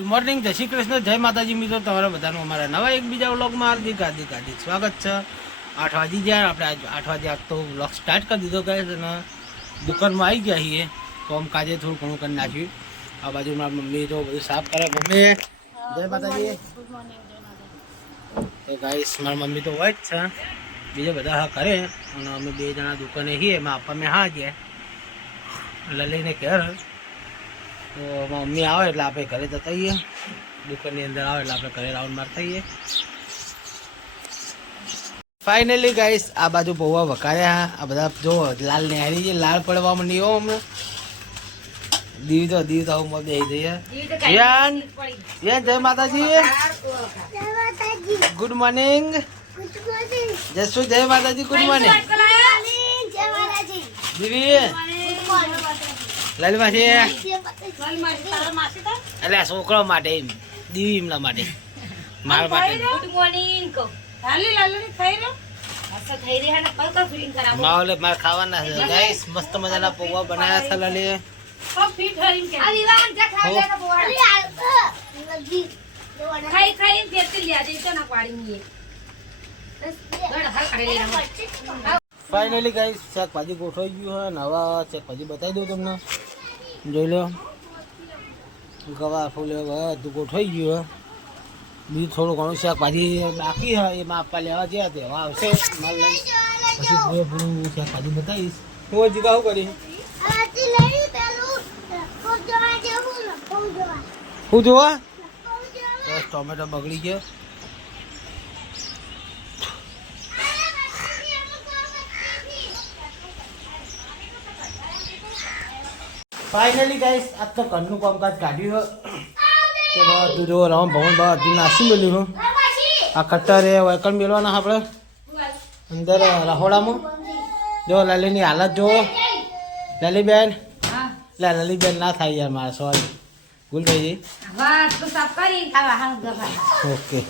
Good morning, જય શ્રી કૃષ્ણ, જય માતાજી મિત્રો. તમારા બધાનું અમારા નવા એક બીજા વ્લોગમાં હાર્દિક સ્વાગત છે. 8 વાગી ગયા. આપણે 8 વાગે આજ તો વ્લોગ સ્ટાર્ટ કરી દીધો ગાઈસ અને દુકાનમાં આવી ગયા છીએ. કોમ કાજે થોડું ઘણું કરી નાખ્યું. આ બાજુ મારી મમ્મી તો બધું સાફ કરે. મમ્મી જય માતાજી. તો ગાઈસ મારી મમ્મી તો હોય જ છે, બીજા બધા હા કરે અને અમે બે જણા દુકાને છીએ. એમાં આપવા મેં હા ગયા લઈને ઘેર. તો મમ્મી આવે એટલે આપણે ઘરે જતા હોઈએ. દુકાનની અંદર આવે એટલે આપણે ઘરે રાઉન્ડ મારતા હોઈએ. ફાઇનલી ગાઈસ આ બાજુ પૌવા વકાર્યા. આ બધા જો લાલ નેહરી છે, લાલ પડવા માંડી હો. અમને દીવ તો હું બે જઈએ. જય માતાજી, ગુડ મોર્નિંગ. જસુ જય માતાજી, ગુડ મોર્નિંગ. દીવી લાલી માસી એટલે છોકરો માટે દીવી એમના માટે મારા માટે મારે ખાવાના છે ગાઈસ. મસ્ત મજાના પૌવા બનાવ્યા છે લાલી. ફાઇનલી ગાઈસ શાકભાજી ગોઠવાઈ ગયું હોય ને હવે શાકભાજી બતાવી દઉં તમને. જોઈ લો ગવાર ફૂલે બધું ગોઠવાઈ ગયું હોય. બીજું થોડું ઘણું શાકભાજી બાકી હોય એમાં આપવા લેવા ગયા તે આવશે માલ લઈ પછી પૂરેપૂરું શાકભાજી બતાવીશ. હું હજી કહું કરી શું જોવા બસ ટોમેટો બગડી ગયો. ફાઇનલી ગાઈસ આજ તો ઘરનું કામકાજ કાઢ્યું કે બધું જો રામ ભવન બધું નાસી મેળ્યું. આ કટ્ટર એ વૈકલ મેળવાના આપણે અંદર રહોડામાં. જો લાલીની હાલત જો લાલીબેન. લાલીબેન ના થાય યાર મારે સોરી ભૂલ થઈ ગઈ. ઓકે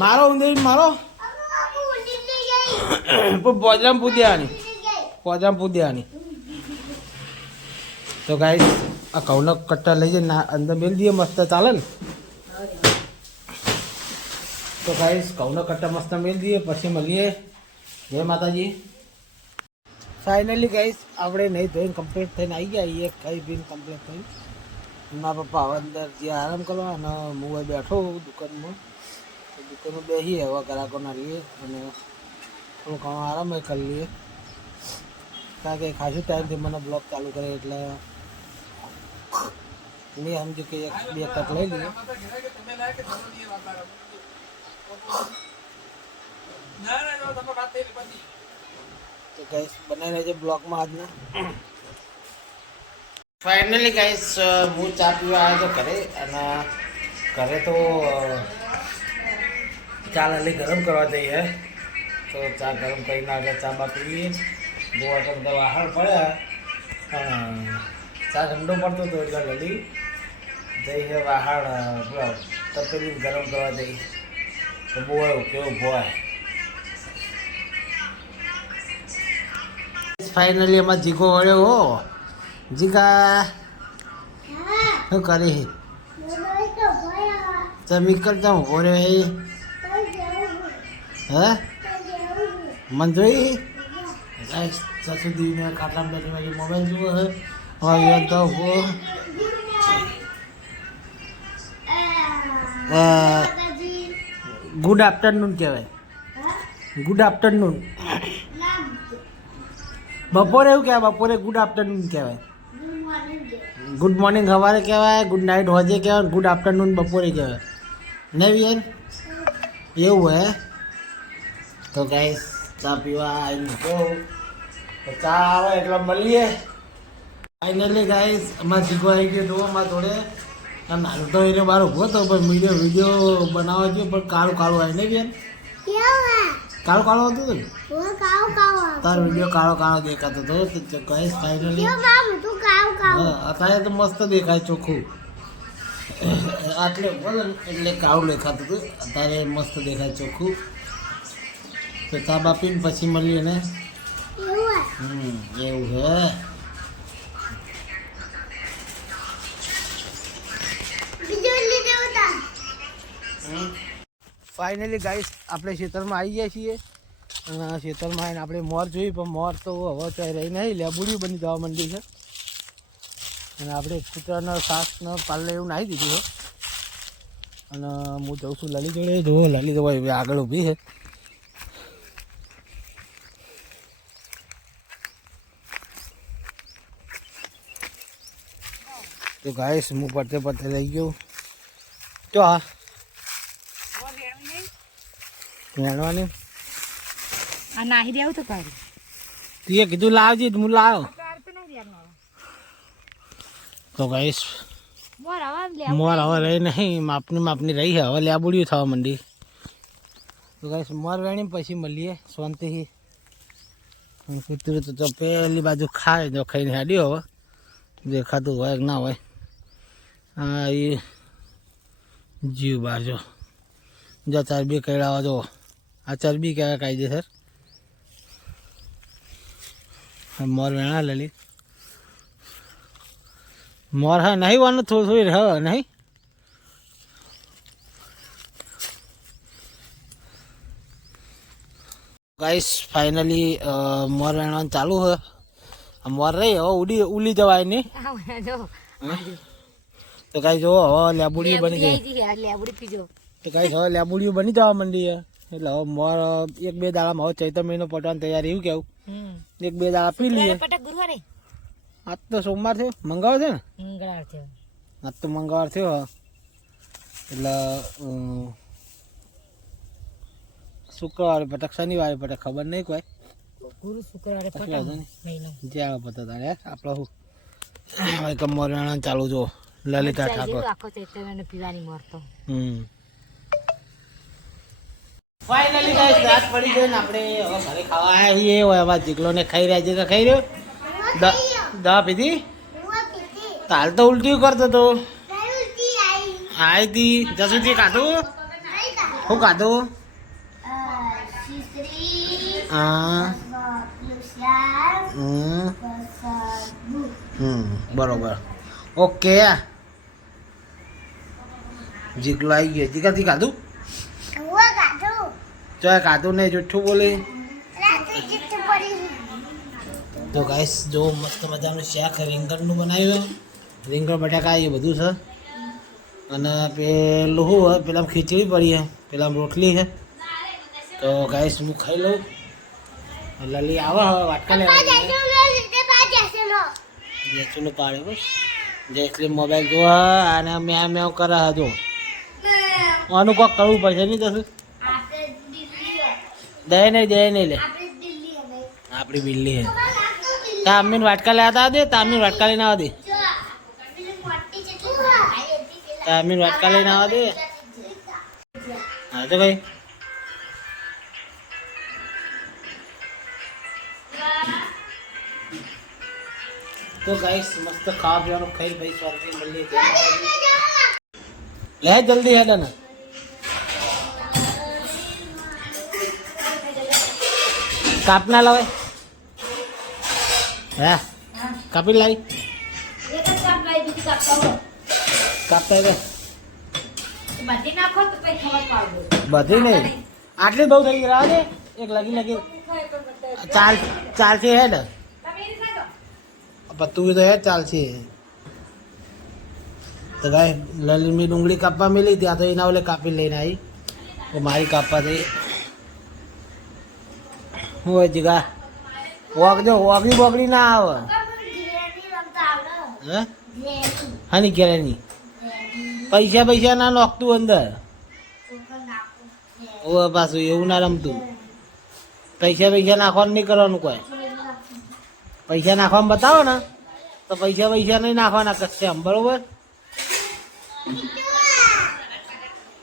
મારો ઊંધી મારો બોજરામ પૂદ્યાની. તો ગાઈસ આ ઘઉંનો કટ્ટા લઈ જઈને અંદર મેળ દઈએ મસ્ત ચાલે ને. તો ગાઈસ ઘઉંનો કટ્ટા મસ્ત મેળ દઈએ પછી મળીએ. જય માતાજી. ફાઇનલી ગાઈસ આપણે નહીં ધોઈને કમ્પ્લીટ થઈને આવી ગયા. એ ખાઈ પીને કમ્પ્લીટ થઈને મારા પપ્પા હવે અંદર જે આરામ કરવા અને હું બેઠો દુકાનમાં. દુકાનમાં બેસીએ હવે ગ્રાહકો ના રહીએ અને થોડું ઘણું આરામ કરી લઈએ. કારણ કે ખાસું ટાઈમથી મને બ્લોગ ચાલુ કરે એટલે મેં સમજ્યું કે 1-2 કપ લઈ લઈએ. તો ગાઈસ બનાવી લેજે બ્લોગમાં આજના. ફાઇનલી ગાઈસ હું ચા પીવા આવ્યો તો ઘરે અને ઘરે તો ચા લાલી ગરમ કરવા જઈએ. તો ચા ગરમ કરીને આગળ ચા બા પીવીએ. જોવા તો બધા વાહણ પડ્યા ચા ઠંડો પડતો હતો એટલે લલી જઈ છે વાહણ તપેલી ગરમ કરવા જઈ. તો બોય કેવું બોય. ફાઇનલી એમાં જીગો વળ્યો હો. જીગા શું કરી તમે કરતા ઉભો રહ્યો હે મંજોઈ સુધી કાટલા બેઠી મોબાઈલ જુઓ હે. હવે તો ગુડ આફ્ટરનૂન કહેવાય. ગુડ આફ્ટરનૂન બપોરે એવું કહેવાય. બપોરે ગુડ આફ્ટરનૂન કહેવાય. ગુડ મોર્નિંગ સવારે કહેવાય. ગુડ નાઇટ હોજે કહેવાય. ગુડ આફ્ટરનૂન બપોરે કહેવાય. નહીં બેન એવું હે. તો ગાઈસ ચા પીવા આવી કહું તો ચા આવે એટલે મળીએ. ફાઇનલી ગાઈસ અમારે જીગો આવી ગયો. જુઓ અમારે થોડે નાનું તો એને બહાર ઊભો હતો પણ વિડીયો બનાવવા જોઈએ પણ કાળું આવી ને બેન. કાળું હતું ને તારો વિડીયો કાળો દેખાતો હતો. ગાઈસ ફાઇનલી અત્યારે તો મસ્ત દેખાય ચોખ્ખું. આટલે બોલે એટલે કાળું દેખાતું હતું. અત્યારે મસ્ત દેખાય ચોખ્ખું. તો ચા બાપીને પછી મળીએ ને. એવું હે ફાઇનલી ગાઈસ આપણે ખેતરમાં આવી ગયા છીએ અને ખેતરમાં આવીને આપણે મોર જોઈ પણ મોર તો હવે ચાઈ રહી નહીં લેબુડી બની જવા માંડી છે અને આપણે કૂતરાનો શાકનો પાલે એવું નાખી દીધું છે અને હું જઉં છું લલી જોડે જો લલી તો આગળ ઊભી છે તો ગાઈસ હું પડતે પડતે રહી ગયો તો હા લેણવાની આ નાહી દેવું તો કાઢી તું કીધું લાવજી હું લાવ તો ગાઈસ મોર હવે રહી નહીં માપની રહી છે હવે લેબુડિયું થવા માંડી તો ગાઈસ મોર વેણી પછી મળીએ શાંતિથી કૂતરું તો પહેલી બાજુ ખાય તો ખાઈને હાડ્યો હવે દેખાતું હોય કે ના હોય હા એ જીવ બહાર જો ચરબી કડાવા જો આ ચરબી કહેવાય કાયદેસર મોર વેણા લલી મોર હા નહીં વાનું થોડું થોડી રહ નહીં ગાઈસ ફાઇનલી મોર વેણવાનું ચાલુ છે મોર રહી હવે ઉલી જવાય નહીં તો કાંઈ જો હવે લેબુડિયું બની જાય તો કાંઈ હવે લેબુડિયું બની જવા માંડી છે એટલે હવે મોર એક બે દાડામાં હવે ચૈત્ર મહિનો પટવાની તૈયારી એવું કેવું એક બે દાડા પી લઈએ આજ તો સોમવાર થયો મંગળવાર છે ને આજ તો મંગળવાર થયો એટલે શુક્રવારે પટક શનિવારે પટક ખબર નહીં કોઈ ગુરુ શુક્રવારે જ્યાં પતા તારે આપણે શું મોર વેણા ચાલુ જો લલિતા ઠાકોર પીવાની મોર તો ફાઇનલી ગાઈસ રાત પડી ગઈ ને આપણે હવે ઘરે ખાવા આવ્યા છીએ હવે આવા જીગલોને ખાઈ રહ્યા છે કે ખાઈ રહ્યો દવા પીધી કાલ તો ઉલટી કરતો તો આઈ હતી જસુથી ખાધું શું ખાધું હા બરોબર ઓકે જીગલો આવી ગયો જીગાથી ખાધું ચાલ ખાધું નહીં જુઠ્ઠું બોલી તો ગાઈસ જો મસ્ત મજાનું શાક રીંગણનું બનાવ્યું રીંગણ બટાકા એ બધું છે અને પેલું શું હોય પેલા ખીચડી પડી છે પેલા રોટલી છે તો ગાઈસ હું ખાઈ લઉં લલી આવે હવે વાટકા લેવા જેસુનું પાડે બસ જેસલી મોબાઈલ જોવા અને મેં મેં કરે જો આનું કોક કરવું પડશે નહીં તશું દે નહીં લે આપણી બિલ્લી હે તામીન વાટકા લેતા દે તામીન વાટકા લઈને આવવા દે તામીન વાટકા લઈને આવવા દે હા તો ભાઈ તો ગાઈસ મસ્ત ખાવા પીવાનું ખાઈ ભાઈ શાંતિ મળીએ લે જલ્દી હેડે ને કાપના લાવે હે કાપી લાવી કાપતા બધી નહીં આટલી બહુ થઈ ગયા છે એક લગી ચાલશે હેડ તું તો હેડ ચાલશે તો ગાય લલિતની ડુંગળી કાપવા મેલી ત્યાં તો એના ઓલે કાપી લઈને આવી તો મારી કાપવા થઈ શું હોય જીગા વગડી બગડી ના આવે હે હાની ઘેરેની પૈસા ના નોખતું અંદર ઓ પાછું એવું ના રમતું પૈસા નાખવાનું નહીં કરવાનું કોઈ પૈસા નાખવાનું બતાવો ને તો પૈસા નહીં નાખવાના કચ્છે આમ બરોબર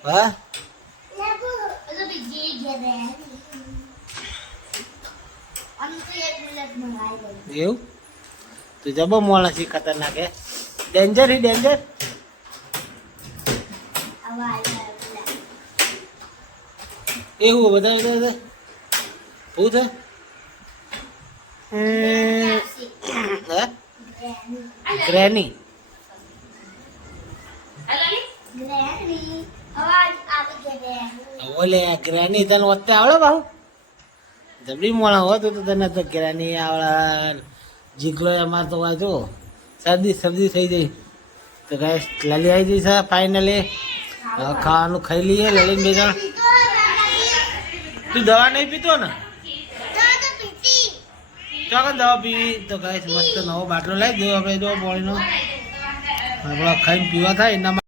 હા એવું તો જબો મોણા છે ખતરનાક હે ડેન્જર એવું બધા પૂછ ગ્રેની ઓલે ગ્રેની તને વચ્ચે આવડે બાહુ જબરી મોણા હોત તો તને તો ગ્રેની આવડે જીગલો અમારે તો આ જો શરદી થઈ ગઈ તો ગાઈસ લલી આવી જઈ છે ફાઇનલી હવે ખાવાનું ખાઈ લઈએ લલીને બે જણ તું દવા નહીં પીતો ને ચોકન દવા પીવી તો ગાઈસ મસ્ત નવો બાટલો લાવી દો આપણે જો બોળીનો આપણે ખાઈને પીવા થાય એના